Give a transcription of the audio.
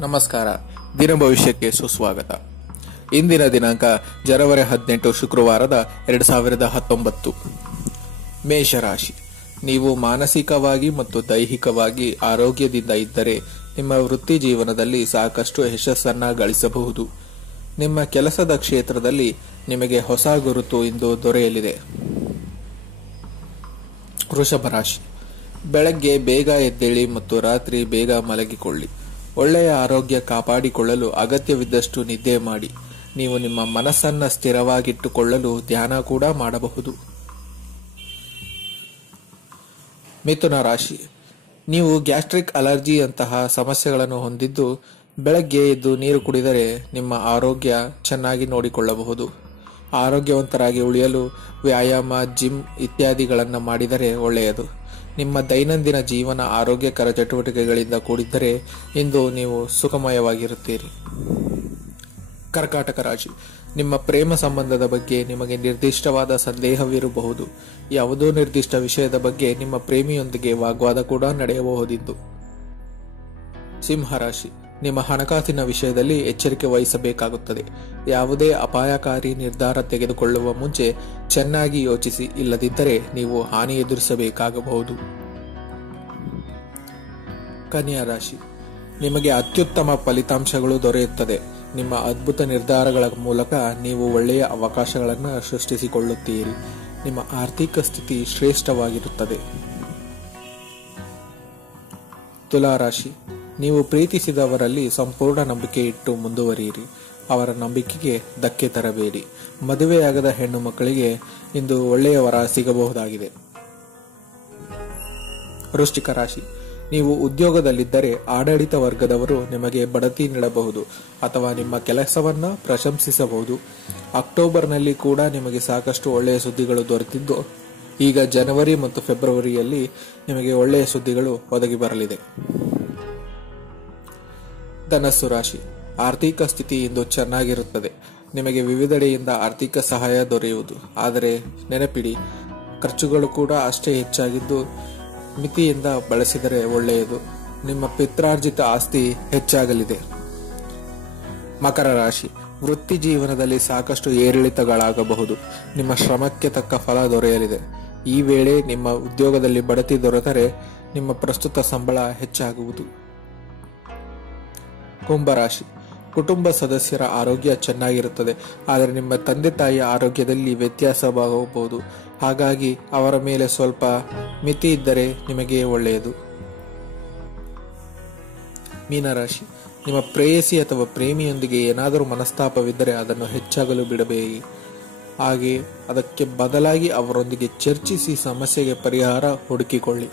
ನಮಸ್ಕಾರ. ದಿನ ಭವಿಷ್ಯಕ್ಕೆ ಸುಸ್ವಾಗತ. ಇಂದಿನ ದಿನಾಂಕ ಜನವರಿ ಹದಿನೆಂಟು ಶುಕ್ರವಾರದ ಎರಡು ಸಾವಿರದ ಹತ್ತೊಂಬತ್ತು. ಮೇಷರಾಶಿ. ನೀವು ಮಾನಸಿಕವಾಗಿ ಮತ್ತು ದೈಹಿಕವಾಗಿ ಆರೋಗ್ಯದಿಂದ ಇದ್ದರೆ ನಿಮ್ಮ ವೃತ್ತಿ ಜೀವನದಲ್ಲಿ ಸಾಕಷ್ಟು ಯಶಸ್ಸನ್ನ ಗಳಿಸಬಹುದು. ನಿಮ್ಮ ಕೆಲಸದ ಕ್ಷೇತ್ರದಲ್ಲಿ ನಿಮಗೆ ಹೊಸ ಗುರುತು ಇಂದು ದೊರೆಯಲಿದೆ. ವೃಷಭ ರಾಶಿ ಬೆಳಗ್ಗೆ ಬೇಗ ಎದ್ದೇಳಿ ಮತ್ತು ರಾತ್ರಿ ಬೇಗ ಮಲಗಿಕೊಳ್ಳಿ. ಒಳ್ಳೆಯ ಆರೋಗ್ಯ ಕಾಪಾಡಿಕೊಳ್ಳಲು ಅಗತ್ಯವಿದ್ದಷ್ಟು ನಿದ್ದೆ ಮಾಡಿ. ನೀವು ನಿಮ್ಮ ಮನಸ್ಸನ್ನ ಸ್ಥಿರವಾಗಿಟ್ಟುಕೊಳ್ಳಲು ಧ್ಯಾನ ಕೂಡ ಮಾಡಬಹುದು. ಮಿಥುನ ರಾಶಿ. ನೀವು ಗ್ಯಾಸ್ಟ್ರಿಕ್ ಅಲರ್ಜಿ ಅಂತಹ ಸಮಸ್ಯೆಗಳನ್ನು ಹೊಂದಿದ್ದು, ಬೆಳಗ್ಗೆ ಎದ್ದು ನೀರು ಕುಡಿದರೆ ನಿಮ್ಮ ಆರೋಗ್ಯ ಚೆನ್ನಾಗಿ ನೋಡಿಕೊಳ್ಳಬಹುದು. ಆರೋಗ್ಯವಂತರಾಗಿ ಉಳಿಯಲು ವ್ಯಾಯಾಮ, ಜಿಮ್ ಇತ್ಯಾದಿಗಳನ್ನು ಮಾಡಿದರೆ ಒಳ್ಳೆಯದು. ನಿಮ್ಮ ದೈನಂದಿನ ಜೀವನ ಆರೋಗ್ಯಕರ ಚಟುವಟಿಕೆಗಳಿಂದ ಕೂಡಿದ್ದರೆ ಇಂದು ನೀವು ಸುಖಮಯವಾಗಿರುತ್ತೀರಿ. ಕರ್ಕಾಟಕ ರಾಶಿ. ನಿಮ್ಮ ಪ್ರೇಮ ಸಂಬಂಧದ ಬಗ್ಗೆ ನಿಮಗೆ ನಿರ್ದಿಷ್ಟವಾದ ಸಂದೇಹವಿರಬಹುದು. ಯಾವುದೋ ನಿರ್ದಿಷ್ಟ ವಿಷಯದ ಬಗ್ಗೆ ನಿಮ್ಮ ಪ್ರೇಮಿಯೊಂದಿಗೆ ವಾಗ್ವಾದ ಕೂಡ ನಡೆಯಬಹುದಿದ್ದು ಸಿಂಹರಾಶಿ. ನಿಮ್ಮ ಹಣಕಾಸಿನ ವಿಷಯದಲ್ಲಿ ಎಚ್ಚರಿಕೆ ವಹಿಸಬೇಕಾಗುತ್ತದೆ. ಯಾವುದೇ ಅಪಾಯಕಾರಿ ನಿರ್ಧಾರ ತೆಗೆದುಕೊಳ್ಳುವ ಮುಂಚೆ ಚೆನ್ನಾಗಿ ಯೋಚಿಸಿ ಇಲ್ಲದಿದ್ದರೆ ನೀವು ಹಾನಿ ಎದುರಿಸಬೇಕಾಗಬಹುದು. ಕನ್ಯಾ ರಾಶಿ. ನಿಮಗೆ ಅತ್ಯುತ್ತಮ ಫಲಿತಾಂಶಗಳು ದೊರೆಯುತ್ತದೆ. ನಿಮ್ಮ ಅದ್ಭುತ ನಿರ್ಧಾರಗಳ ಮೂಲಕ ನೀವು ಒಳ್ಳೆಯ ಅವಕಾಶಗಳನ್ನು ಸೃಷ್ಟಿಸಿಕೊಳ್ಳುತ್ತೀರಿ. ನಿಮ್ಮ ಆರ್ಥಿಕ ಸ್ಥಿತಿ ಶ್ರೇಷ್ಠವಾಗಿರುತ್ತದೆ. ತುಲಾರಾಶಿ ನೀವು ಪ್ರೀತಿಸಿದವರಲ್ಲಿ ಸಂಪೂರ್ಣ ನಂಬಿಕೆ ಇಟ್ಟು ಮುಂದುವರಿಯಿರಿ. ಅವರ ನಂಬಿಕೆಗೆ ಧಕ್ಕೆ ತರಬೇಡಿ. ಮದುವೆಯಾಗದ ಹೆಣ್ಣು ಮಕ್ಕಳಿಗೆ ಇಂದು ಒಳ್ಳೆಯ ವರ ಸಿಗಬಹುದಾಗಿದೆ. ವೃಶ್ಚಿಕ ರಾಶಿ. ನೀವು ಉದ್ಯೋಗದಲ್ಲಿದ್ದರೆ ಆಡಳಿತ ವರ್ಗದವರು ನಿಮಗೆ ಬಡತಿ ನೀಡಬಹುದು ಅಥವಾ ನಿಮ್ಮ ಕೆಲಸವನ್ನ ಪ್ರಶಂಸಿಸಬಹುದು. ಅಕ್ಟೋಬರ್ನಲ್ಲಿ ಕೂಡ ನಿಮಗೆ ಸಾಕಷ್ಟು ಒಳ್ಳೆಯ ಸುದ್ದಿಗಳು ದೊರೆತಿದ್ದು, ಈಗ ಜನವರಿ ಮತ್ತು ಫೆಬ್ರವರಿಯಲ್ಲಿ ನಿಮಗೆ ಒಳ್ಳೆಯ ಸುದ್ದಿಗಳು ಒದಗಿ ಬರಲಿದೆ. ಧನಸ್ಸು ರಾಶಿ. ಆರ್ಥಿಕ ಸ್ಥಿತಿ ಇಂದು ಚೆನ್ನಾಗಿರುತ್ತದೆ. ನಿಮಗೆ ವಿವಿಧೆಡೆಯಿಂದ ಆರ್ಥಿಕ ಸಹಾಯ ದೊರೆಯುವುದು. ಆದರೆ ನೆನಪಿಡಿ, ಖರ್ಚುಗಳು ಕೂಡ ಅಷ್ಟೇ ಹೆಚ್ಚಾಗಿದ್ದು ಮಿತಿಯಿಂದ ಬಳಸಿದರೆ ಒಳ್ಳೆಯದು. ನಿಮ್ಮ ಪಿತ್ರಾರ್ಜಿತ ಆಸ್ತಿ ಹೆಚ್ಚಾಗಲಿದೆ. ಮಕರ ರಾಶಿ. ವೃತ್ತಿ ಜೀವನದಲ್ಲಿ ಸಾಕಷ್ಟು ಏರಿಳಿತಗಳಾಗಬಹುದು. ನಿಮ್ಮ ಶ್ರಮಕ್ಕೆ ತಕ್ಕ ಫಲ ದೊರೆಯಲಿದೆ. ಈ ವೇಳೆ ನಿಮ್ಮ ಉದ್ಯೋಗದಲ್ಲಿ ಬಡತಿ ದೊರೆತರೆ ನಿಮ್ಮ ಪ್ರಸ್ತುತ ಸಂಬಳ ಹೆಚ್ಚಾಗುವುದು. ಕುಂಭರಾಶಿ ಕುಟುಂಬ ಸದಸ್ಯರ ಆರೋಗ್ಯ ಚೆನ್ನಾಗಿರುತ್ತದೆ, ಆದರೆ ನಿಮ್ಮ ತಂದೆ ತಾಯಿಯ ಆರೋಗ್ಯದಲ್ಲಿ ವ್ಯತ್ಯಾಸವಾಗಬಹುದು. ಹಾಗಾಗಿ ಅವರ ಮೇಲೆ ಸ್ವಲ್ಪ ಮಿತಿ ಇದ್ದರೆ ನಿಮಗೆ ಒಳ್ಳೆಯದು. ಮೀನರಾಶಿ. ನಿಮ್ಮ ಪ್ರೇಯಸಿ ಅಥವಾ ಪ್ರೇಮಿಯೊಂದಿಗೆ ಏನಾದರೂ ಮನಸ್ತಾಪವಿದ್ದರೆ ಅದನ್ನು ಹೆಚ್ಚಾಗಲು ಬಿಡಬೇಡಿ. ಹಾಗೆ ಅದಕ್ಕೆ ಬದಲಾಗಿ ಅವರೊಂದಿಗೆ ಚರ್ಚಿಸಿ ಸಮಸ್ಯೆಗೆ ಪರಿಹಾರ ಹುಡುಕಿಕೊಳ್ಳಿ.